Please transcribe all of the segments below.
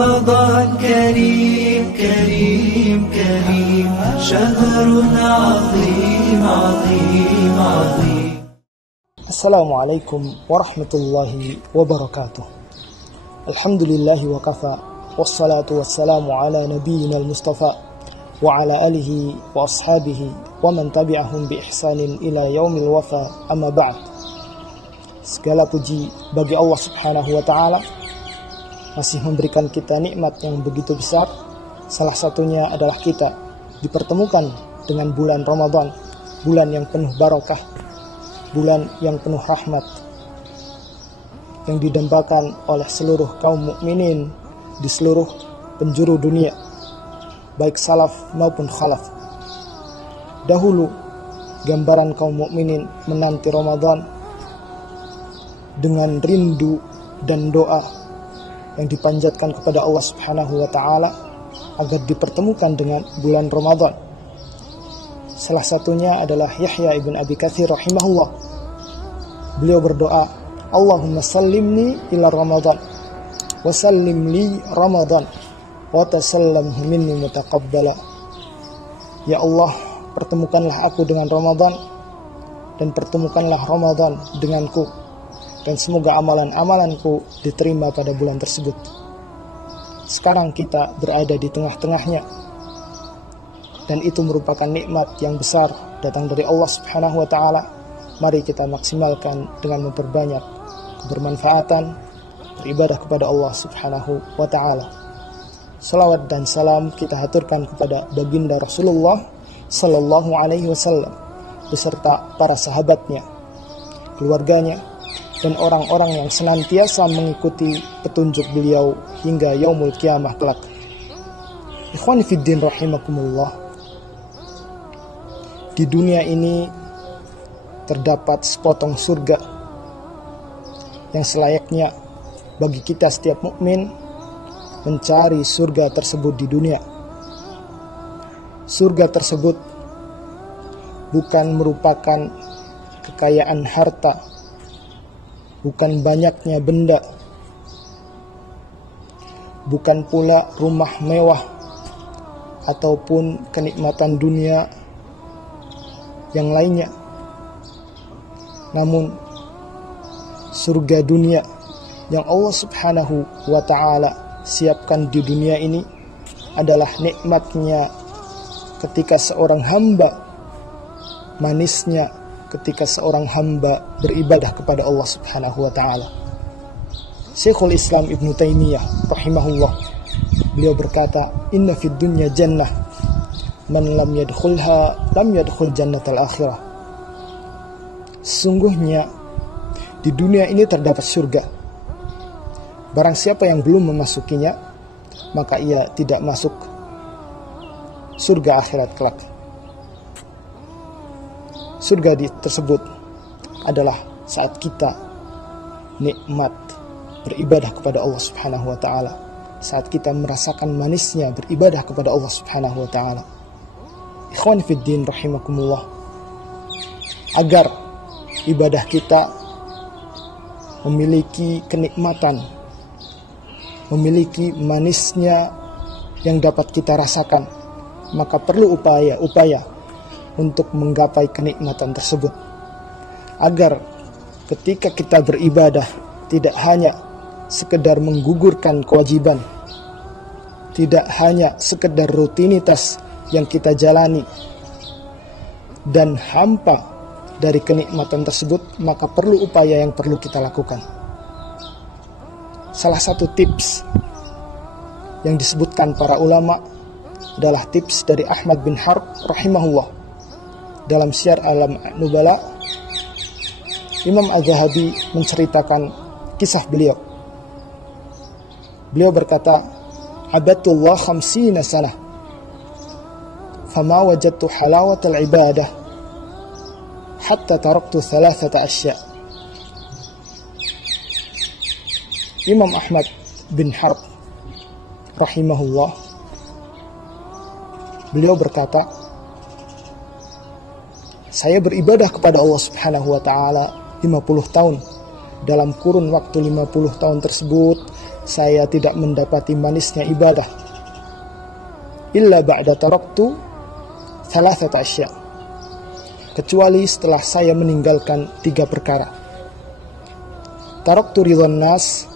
رمضان كريم كريم كريم شهر عظيم عظيم عظيم. السلام عليكم ورحمة الله وبركاته. الحمد لله وكفى والصلاة والسلام على نبينا المصطفى وعلى آله وأصحابه ومن تبعهم بإحسان إلى يوم الوفا. أما بعد. Segala puji bagi Allah Subhanahu wa Ta'ala, masih memberikan kita nikmat yang begitu besar. Salah satunya adalah kita dipertemukan dengan bulan Ramadan, bulan yang penuh barakah, bulan yang penuh rahmat, yang didambakan oleh seluruh kaum mukminin di seluruh penjuru dunia, baik salaf maupun khalaf. Dahulu gambaran kaum mukminin menanti Ramadan dengan rindu dan doa yang dipanjatkan kepada Allah Subhanahu wa Ta'ala agar dipertemukan dengan bulan Ramadan. Salah satunya adalah Yahya ibn Abi Katsir rahimahullah. Beliau berdoa, Allahumma sallimni ila Ramadan wa sallim li Ramadan wa tasallamhu minni mutaqabbala. Ya Allah, pertemukanlah aku dengan Ramadan dan pertemukanlah Ramadan denganku, dan semoga amalan-amalanku diterima pada bulan tersebut. Sekarang kita berada di tengah-tengahnya, dan itu merupakan nikmat yang besar datang dari Allah Subhanahu wa Ta'ala. Mari kita maksimalkan dengan memperbanyak kebermanfaatan, beribadah kepada Allah Subhanahu wa Ta'ala. Salawat dan salam kita haturkan kepada baginda Rasulullah Sallallahu Alaihi Wasallam beserta para sahabatnya, keluarganya, dan orang-orang yang senantiasa mengikuti petunjuk beliau hingga yaumul kiamah kelak. Ikhwani fiddin rahimakumullah. Di dunia ini terdapat sepotong surga yang selayaknya bagi kita setiap mukmin mencari surga tersebut di dunia. Surga tersebut bukan merupakan kekayaan harta, bukan banyaknya benda, bukan pula rumah mewah ataupun kenikmatan dunia yang lainnya. Namun surga dunia yang Allah Subhanahu wa Ta'ala siapkan di dunia ini adalah nikmatnya ketika seorang hamba, manisnya ketika seorang hamba beribadah kepada Allah Subhanahu wa Ta'ala. Syekhul Islam Ibn Taimiyah rahimahullah, beliau berkata, inna fid dunya jannah man lam yadkhulha lam yadkhul jannatal akhirah. Sesungguhnya di dunia ini terdapat surga. Barang siapa yang belum memasukinya, maka ia tidak masuk surga akhirat kelak. Surga tersebut adalah saat kita nikmat beribadah kepada Allah Subhanahu wa Ta'ala, saat kita merasakan manisnya beribadah kepada Allah Subhanahu wa Ta'ala. Ikhwan fiddin rahimakumullah, agar ibadah kita memiliki kenikmatan, memiliki manisnya yang dapat kita rasakan, maka perlu upaya untuk menggapai kenikmatan tersebut, agar ketika kita beribadah tidak hanya sekedar menggugurkan kewajiban, tidak hanya sekedar rutinitas yang kita jalani dan hampa dari kenikmatan tersebut, maka perlu upaya yang perlu kita lakukan. Salah satu tips yang disebutkan para ulama adalah tips dari Ahmad bin Harb rahimahullah. Dalam Syiar Alam Nubala, Imam Az-Zahabi menceritakan kisah beliau. Beliau berkata, Abadullah 50 sanah, fama wajadtu halawatal ibadah, hatta taraktu 3 asya. Imam Ahmad bin Harb rahimahullah, beliau berkata, saya beribadah kepada Allah Subhanahu wa Ta'ala 50 tahun. Dalam kurun waktu 50 tahun tersebut, saya tidak mendapati manisnya ibadah illa ba'da taraktu thalathata asya, kecuali setelah saya meninggalkan 3 perkara. Taraktu ridwan nas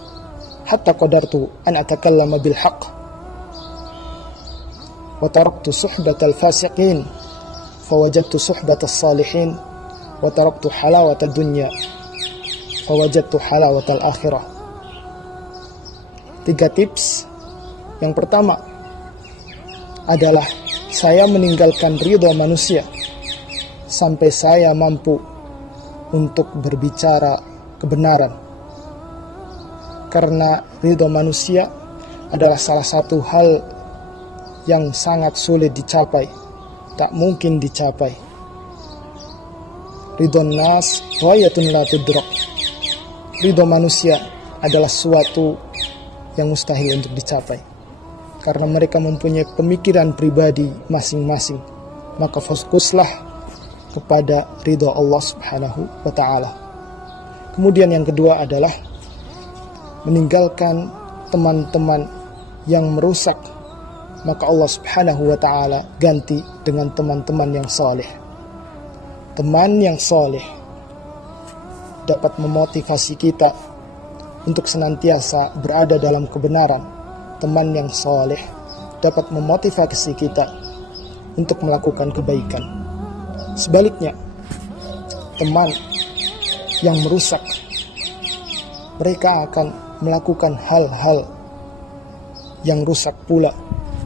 hatta qadartu an atakallama bil haqq, wa taraktu suhbatal fasiqin fawajadtu suhbatas salihin, wa taraktu halawatad dunya fawajadtu halawatal akhirah. 3 tips. Yang pertama adalah saya meninggalkan ridha manusia sampai saya mampu untuk berbicara kebenaran. Karena ridha manusia adalah salah satu hal yang sangat sulit dicapai, tak mungkin dicapai. Ridha nas ghayatun la tudrak. Ridha manusia adalah suatu yang mustahil untuk dicapai, karena mereka mempunyai pemikiran pribadi masing-masing. Maka fokuslah kepada ridha Allah Subhanahu wa ta'ala. Kemudian yang kedua adalah meninggalkan teman-teman yang merusak, maka Allah Subhanahu wa ta'ala ganti dengan teman-teman yang saleh. Teman yang saleh dapat memotivasi kita untuk senantiasa berada dalam kebenaran. Teman yang saleh dapat memotivasi kita untuk melakukan kebaikan. Sebaliknya, teman yang merusak, mereka akan melakukan hal-hal yang rusak pula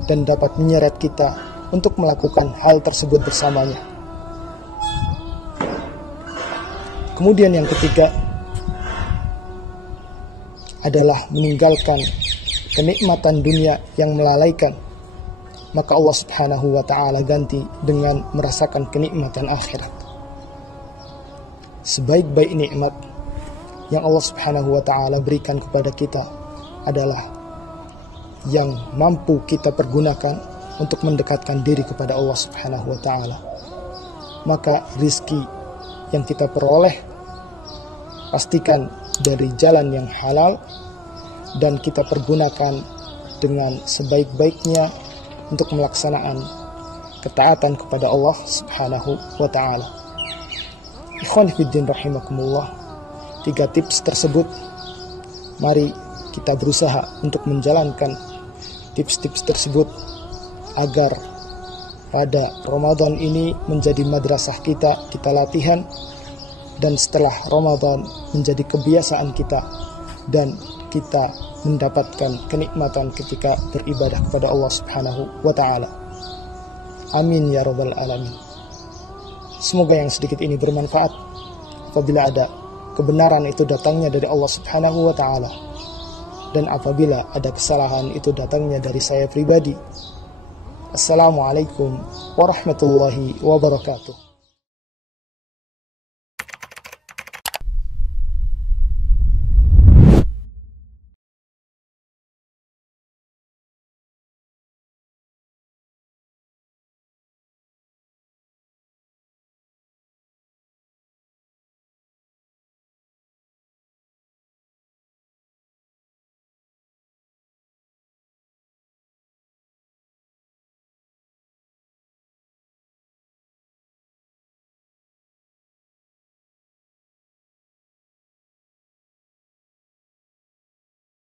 dan dapat menyeret kita untuk melakukan hal tersebut bersamanya. Kemudian yang ketiga adalah meninggalkan kenikmatan dunia yang melalaikan, maka Allah Subhanahu wa ta'ala ganti dengan merasakan kenikmatan akhirat. Sebaik-baik nikmat yang Allah Subhanahu wa ta'ala berikan kepada kita adalah yang mampu kita pergunakan untuk mendekatkan diri kepada Allah Subhanahu wa ta'ala. Maka rizki yang kita peroleh pastikan dari jalan yang halal dan kita pergunakan dengan sebaik-baiknya untuk melaksanaan ketaatan kepada Allah Subhanahu wa ta'ala. Ikhwan fiddin rahimakumullah, 3 tips tersebut, mari kita berusaha untuk menjalankan tips-tips tersebut agar pada Ramadan ini menjadi madrasah kita latihan, dan setelah Ramadan menjadi kebiasaan kita, dan kita mendapatkan kenikmatan ketika beribadah kepada Allah Subhanahu wa ta'ala. Amin ya rabbal alamin. Semoga yang sedikit ini bermanfaat. Apabila ada kebenaran, itu datangnya dari Allah Subhanahu wa ta'ala, dan apabila ada kesalahan, itu datangnya dari saya pribadi. Assalamualaikum warahmatullahi wabarakatuh.